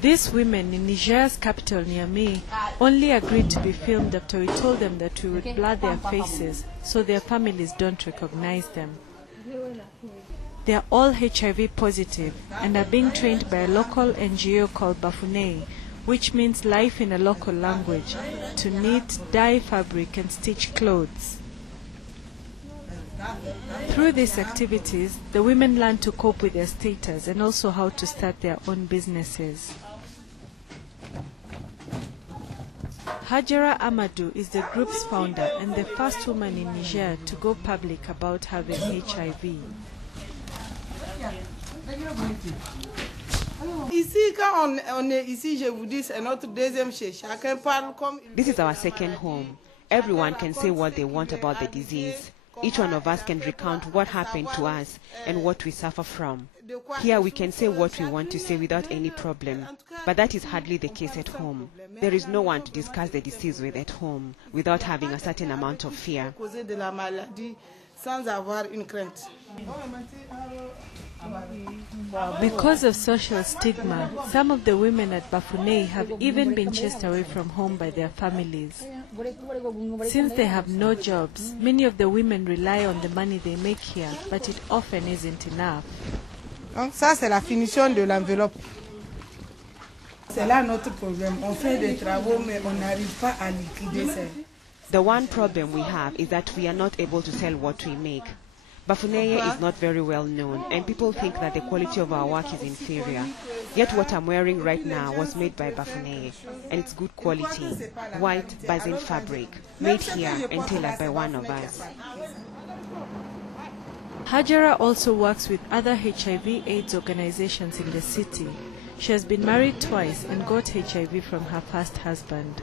These women in Niger's capital, Niamey, only agreed to be filmed after we told them that we would blur their faces so their families don't recognize them. They are all HIV positive and are being trained by a local NGO called Bafune, which means life in a local language, to knit, dye fabric and stitch clothes. Through these activities, the women learn to cope with their status and also how to start their own businesses. Hajara Amadou is the group's founder and the first woman in Niger to go public about having HIV. This is our second home. Everyone can say what they want about the disease. Each one of us can recount what happened to us and what we suffer from. Here we can say what we want to say without any problem, but that is hardly the case at home. There is no one to discuss the disease with at home without having a certain amount of fear. Because of social stigma, some of the women at Bafune have even been chased away from home by their families. Since they have no jobs, many of the women rely on the money they make here, but it often isn't enough. Ça, c'est la finition de l'enveloppe. C'est là notre problème. On fait des travaux, mais on n'arrive pas à liquider ça. The one problem we have is that we are not able to sell what we make. Bafuneye is not very well known, and people think that the quality of our work is inferior. Yet what I'm wearing right now was made by Bafuneye, and it's good quality, white basin fabric, made here and tailored by one of us. Hajara also works with other HIV/AIDS organizations in the city. She has been married twice and got HIV from her first husband.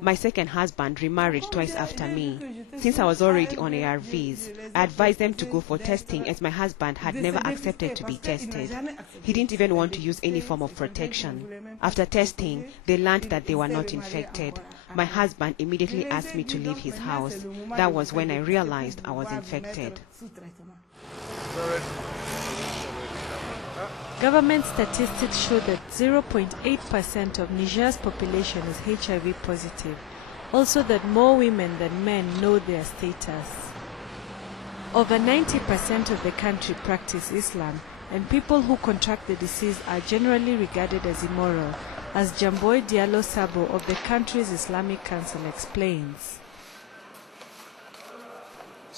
My second husband remarried twice after me. Since I was already on ARVs, I advised them to go for testing as my husband had never accepted to be tested. He didn't even want to use any form of protection. After testing, they learned that they were not infected. My husband immediately asked me to leave his house. That was when I realized I was infected. Government statistics show that 0.8% of Niger's population is HIV positive. Also that more women than men know their status. Over 90% of the country practice Islam, and people who contract the disease are generally regarded as immoral, as Jamboy Diallo Sabo of the country's Islamic Council explains.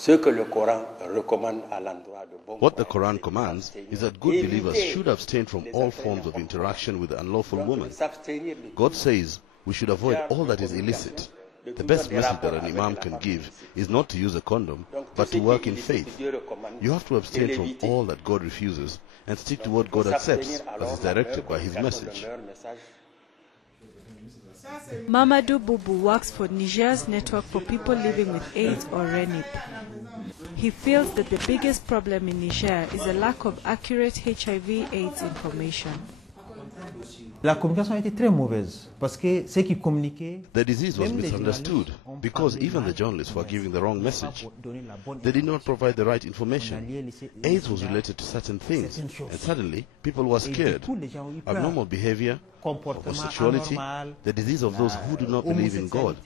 What the Quran commands is that good believers should abstain from all forms of interaction with the unlawful woman. God says we should avoid all that is illicit. The best message that an imam can give is not to use a condom, but to work in faith. You have to abstain from all that God refuses and stick to what God accepts as is directed by his message. Mamadou Boubou works for Niger's network for people living with AIDS or RENIP. He feels that the biggest problem in Niger is a lack of accurate HIV/AIDS information. La communication a été très mauvaise parce que ceux qui communiquaient. The disease was misunderstood because even the journalists were giving the wrong message. They did not provide the right information. AIDS was related to certain things, and suddenly people were scared. Abnormal behavior, homosexuality, the disease of those who do not believe in God.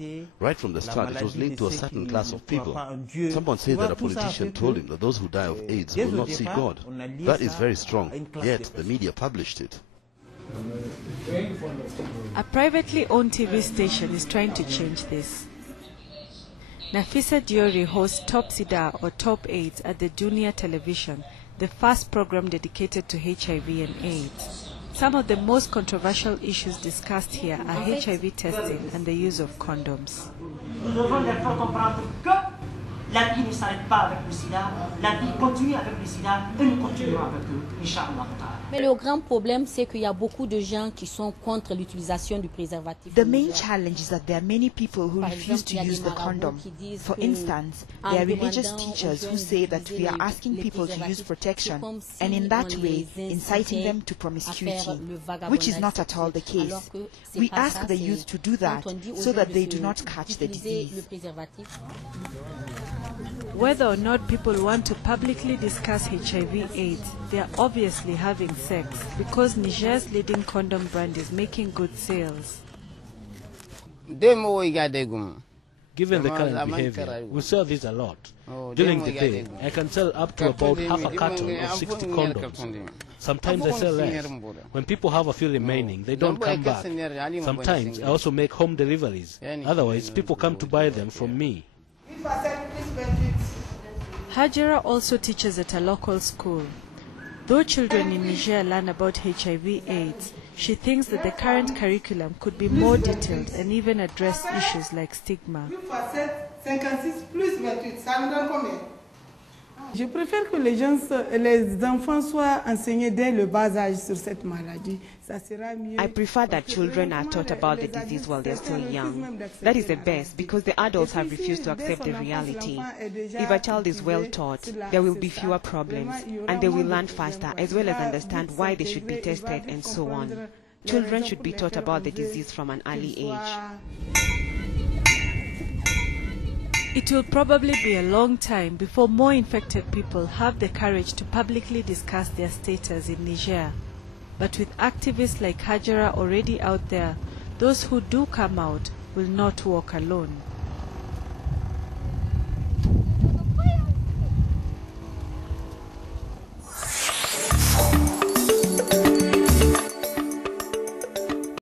Right from the start, it was linked to a certain class of people. Someone said that a politician told him that those who die of AIDS will not see God. That is very strong, yet the media published it. A privately owned TV station is trying to change this. Nafisa Diori hosts Top Sida or Top AIDS at the Dunia Television, the first program dedicated to HIV and AIDS. Some of the most controversial issues discussed here are HIV testing and the use of condoms. La vie ne s'arrête pas avec le sida, la vie continue avec le sida et nous continuerons avec eux, Inch'Allah. Mais le grand problème, c'est qu'il y a beaucoup de gens qui sont contre l'utilisation du préservatif. The main challenge is that there are many people who refuse to use the condom. For instance, there are religious teachers who say that we are asking people to use protection and in that way inciting them to promiscuity, which is not at all the case. We ask the youth to do that so that they do not catch the disease. Whether or not people want to publicly discuss HIV/AIDS, they are obviously having sex because Niger's leading condom brand is making good sales. Given the current behavior, we sell these a lot. During the day, I can sell up to about half a carton of 60 condoms. Sometimes I sell less. When people have a few remaining, they don't come back. Sometimes I also make home deliveries. Otherwise, people come to buy them from me. Hajara also teaches at a local school. Though children in Niger learn about HIV/AIDS, she thinks that the current curriculum could be more detailed and even address issues like stigma. Je préfère que les enfants soient enseignés dès le bas âge sur cette maladie. Ça sera mieux. I prefer that children are taught about the disease while they're still young. That is the best because the adults have refused to accept the reality. If a child is well taught, there will be fewer problems and they will learn faster as well as understand why they should be tested and so on. Children should be taught about the disease from an early age. It will probably be a long time before more infected people have the courage to publicly discuss their status in Niger. But with activists like Hajara already out there, those who do come out will not walk alone.